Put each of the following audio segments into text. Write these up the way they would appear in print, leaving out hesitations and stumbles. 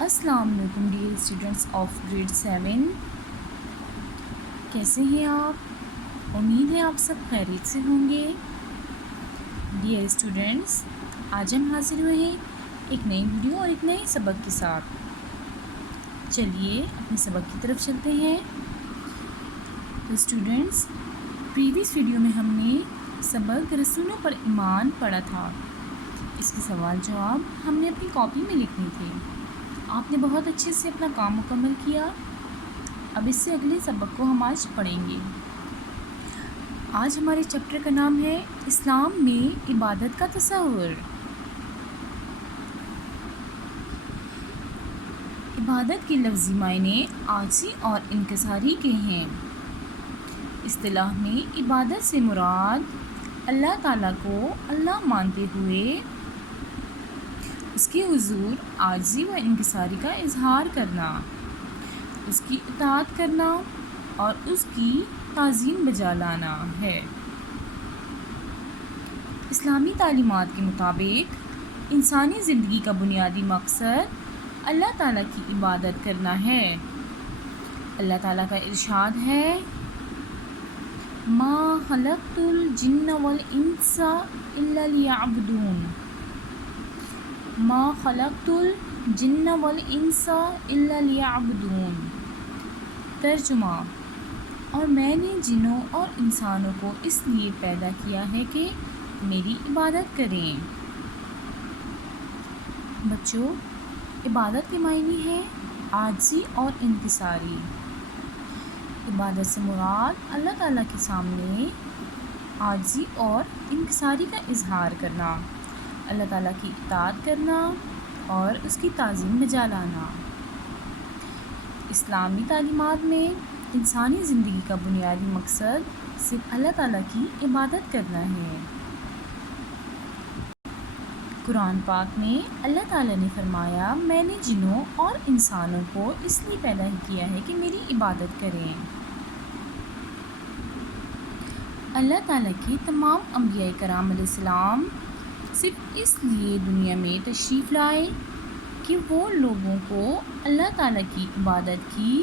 السلام علیکم dear students of grade 7، کیسے ہیں آپ؟ امید ہے آپ سب خیریت سے ہوں گے۔ ڈیئر اسٹوڈنٹس، آج ہم حاضر ہوئے ہیں ایک نئی ویڈیو اور ایک نئے سبق کے ساتھ۔ چلیے اپنے سبق کی طرف چلتے ہیں۔ تو اسٹوڈنٹس، پریویس ویڈیو میں ہم نے سبق رسولوں پر ایمان پڑھا تھا۔ اس کے سوال جواب ہم نے اپنی کاپی میں لکھنے تھے۔ آپ نے بہت اچھے سے اپنا کام مکمل کیا۔ اب اس سے اگلے سبق کو ہم آج پڑھیں گے۔ آج ہمارے چیپٹر کا نام ہے اسلام میں عبادت کا تصور۔ عبادت کے لفظی معنی عاجزی اور انکساری کے ہیں۔ اصطلاح میں عبادت سے مراد اللہ تعالیٰ کو اللہ مانتے ہوئے اس کے حضور عاجزی و انکساری کا اظہار کرنا، اس کی اطاعت کرنا اور اس کی تعظیم بجا لانا ہے۔ اسلامی تعلیمات کے مطابق انسانی زندگی کا بنیادی مقصد اللہ تعالیٰ کی عبادت کرنا ہے۔ اللہ تعالیٰ کا ارشاد ہے، ما خلقت الجن والانس الا لیعبدون، ما خلقت الجن والانس الا لیعبدون۔ ترجمہ: اور میں نے جنوں اور انسانوں کو اس لیے پیدا کیا ہے کہ میری عبادت کریں۔ بچوں، عبادت کے معنی ہے عاجزی اور انکساری۔ عبادت سے مراد اللہ تعالیٰ کے سامنے عاجزی اور انکساری کا اظہار کرنا، اللہ تعالیٰ کی اطاعت کرنا اور اس کی تعظیم بجا لانا۔ اسلامی تعلیمات میں انسانی زندگی کا بنیادی مقصد صرف اللہ تعالیٰ کی عبادت کرنا ہے۔ قرآن پاک میں اللہ تعالیٰ نے فرمایا، میں نے جنوں اور انسانوں کو اس لیے پیدا کیا ہے کہ میری عبادت کریں۔ اللہ تعالیٰ کے تمام انبیاء کرام علیہ السلام صرف اس لیے دنیا میں تشریف لائے کہ وہ لوگوں کو اللہ تعالیٰ کی عبادت کی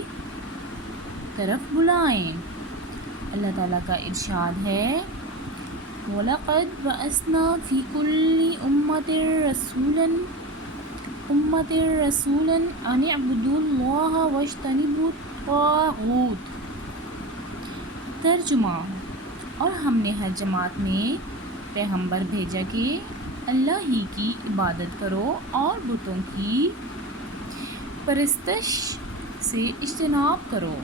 طرف بلائیں۔ اللہ تعالیٰ کا ارشاد ہے، وَلَقَدْ بَعَثْنَا فِي كُلِّ أُمَّةٍ رَسُولًا أَنِ اعْبُدُوا اللَّهَ وَاجْتَنِبُوا الطَّاغُوتَ۔ ترجمہ: اور ہم نے ہر جماعت میں پیغمبر بھیجا کہ اللہ ہی کی عبادت کرو اور بتوں کی پرستش سے اجتناب کرو۔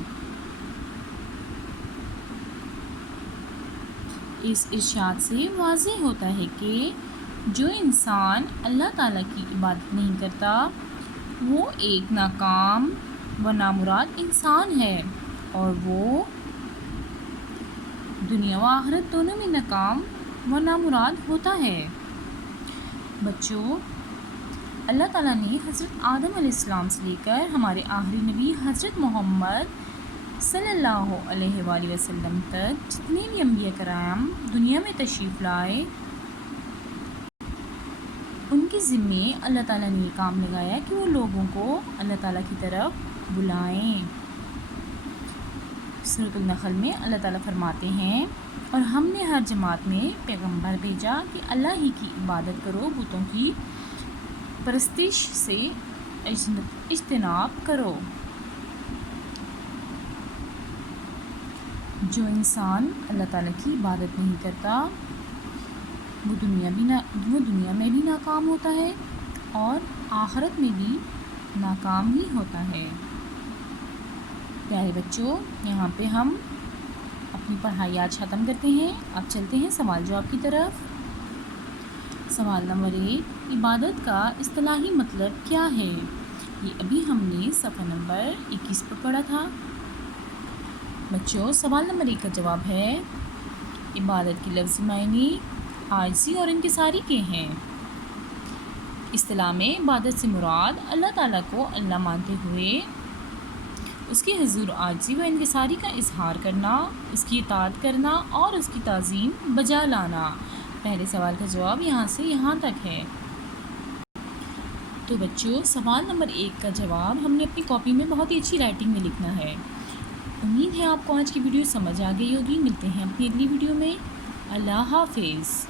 اس ارشاد سے واضح ہوتا ہے کہ جو انسان اللہ تعالیٰ کی عبادت نہیں کرتا وہ ایک ناکام و نامراد انسان ہے، اور وہ دنیا و آخرت دونوں میں ناکام و نامراد ہوتا ہے۔ بچوں، اللہ تعالیٰ نے حضرت آدم علیہ السلام سے لے کر ہمارے آخری نبی حضرت محمد صلی اللہ علیہ وآلہ وسلم تک جتنے بھی انبیاء کرام دنیا میں تشریف لائے، ان کے ذمے اللہ تعالیٰ نے یہ کام لگایا کہ وہ لوگوں کو اللہ تعالیٰ کی طرف بلائیں۔ سورۃ النحل میں اللہ تعالیٰ فرماتے ہیں، اور ہم نے ہر جماعت میں پیغمبر بھیجا کہ اللہ ہی کی عبادت کرو، بتوں کی پرستش سے اجتناب کرو۔ جو انسان اللہ تعالیٰ کی عبادت نہیں کرتا وہ دنیا میں بھی ناکام ہوتا ہے اور آخرت میں بھی ناکام ہی ہوتا ہے۔ پیارے بچوں، یہاں پہ ہم اپنی پڑھائی آج ختم کرتے ہیں۔ اب چلتے ہیں سوال جواب کی طرف۔ سوال نمبر 1، عبادت کا اصطلاحی مطلب کیا ہے؟ یہ ابھی ہم نے صفحہ نمبر 21 پر پڑھا تھا۔ بچوں، سوال نمبر 1 کا جواب ہے، عبادت کے لفظی معنی عاجزی اور انکساری کے ہیں۔ اصطلاح میں عبادت سے مراد اللہ تعالیٰ کو اللہ مانتے ہوئے اس کے حضور عاجزی و انکساری کا اظہار کرنا، اس کی اطاعت کرنا اور اس کی تعظیم بجا لانا۔ پہلے سوال کا جواب یہاں سے یہاں تک ہے۔ تو بچوں سوال نمبر 1 کا جواب ہم نے اپنی کاپی میں بہت ہی اچھی رائٹنگ میں لکھنا ہے۔ امید ہے آپ کو آج کی ویڈیو سمجھ آ گئی ہوگی۔ ملتے ہیں اپنی اگلی ویڈیو میں۔ اللہ حافظ۔